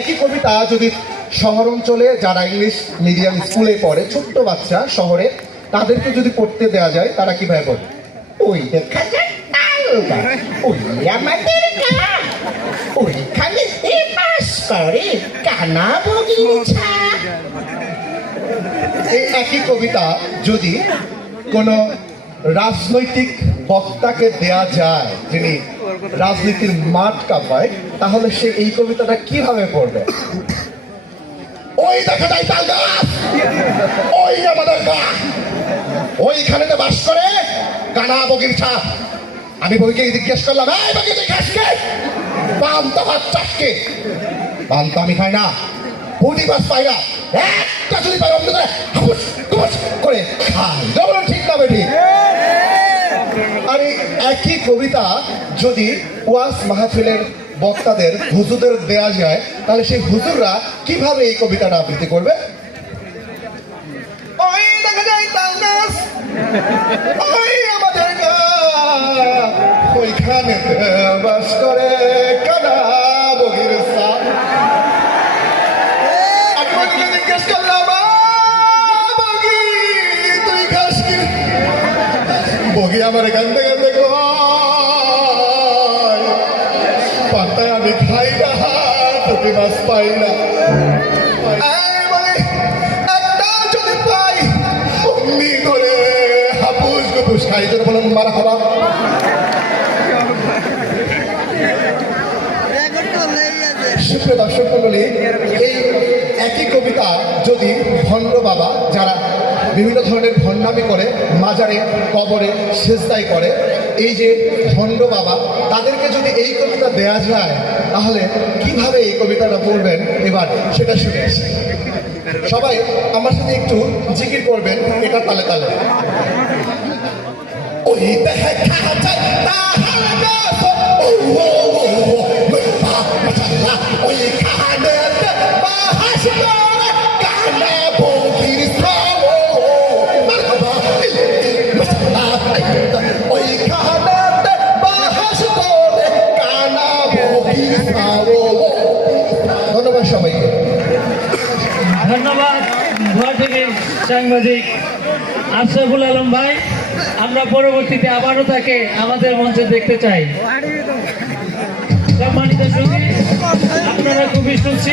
একই কবিতা যদি শহর অঞ্চলে যারা ইংলিশ মিডিয়াম স্কুলে পড়ে, ছোট্ট বাচ্চা শহরে, তাদেরকে যদি পড়তে দেওয়া যায় তারা কিভাবে পড়বে? ওই দেখা যায় ওই আমাদের গা, ওইখানে বাস করে কানা বগিচা। এই একই কবিতা যদি কোনো রাজনৈতিক বক্তাকে দেয়া যায়, যিনি রাজনীতির মাঠ কাঁপায়, তাহলে সে এই কবিতাটা কিভাবে পড়বে? ওই দেখা যায় তাল গাছ, ওই আমাদের গা, ওইখানে তো বাস করে কানা বগির ছা। আমি বইকে জিজ্ঞেস করলাম, এই বগি তুই খাস কে? পান্তা ভাত চাস কে? পান্তা আমি খাই না, পুঁটি মাছ পাই না, একটা যদি পাই অন্য হাপুস কুপুস করে খাই। যেমন ঠিক না বেটি? আর এই একই কবিতা যদি ওয়াজ মাহফিলের বক্তাদের হুজুরদের দেয়া যায়, তাহলে সেই হুজুররা কিভাবে এই কবিতাটা আবৃত্তি করবে? ওই দেখা যায় তাল গাছ, ওই আমাদের গা, ওইখানে বাস করে কানা বগির ছা। আমি বগিকে জিজ্ঞেস করলাম, বগি তুই খাস কি? বগি আমার কান্দে কান্দে পান্তায় আমি খাই না, পুঁটি মাছ পাই না, একটা যদি পাই অমনি করে হাপুস গুপুস খাই। তোর বলেন মার খাবা। সুপ্রিয় দর্শক মণ্ডলী, এই একই কবিতা যদি ভণ্ড বাবা, যারা বিভিন্ন ধরনের ভণ্ডামি করে, মাজারে কবরে সেজদাই করে, এই যে ভণ্ড বাবা, তাদেরকে যদি এই কবিতা দেয়া যায়, তাহলে কিভাবে এই কবিতাটা পড়বেন এবার সেটা শুনে আসি। সবাই আমার সাথে একটু জিকির করবেন, এটা তালে তালে। ওই দেখা যায় ওই খানে বাস করে কানা বগির ছা। ওই খানে বাস করে কানা বগির ছা। ধন্যবাদ সবাইকে। ধন্যবাদ ঘর থেকে সাংবাদিক আশরাফুল আলম ভাই। আমরা পরবর্তীতে আবারও তাকে আমাদের মঞ্চে দেখতে চাই। সম্মানিত সঙ্গী, আপনারা খুবই সুখী।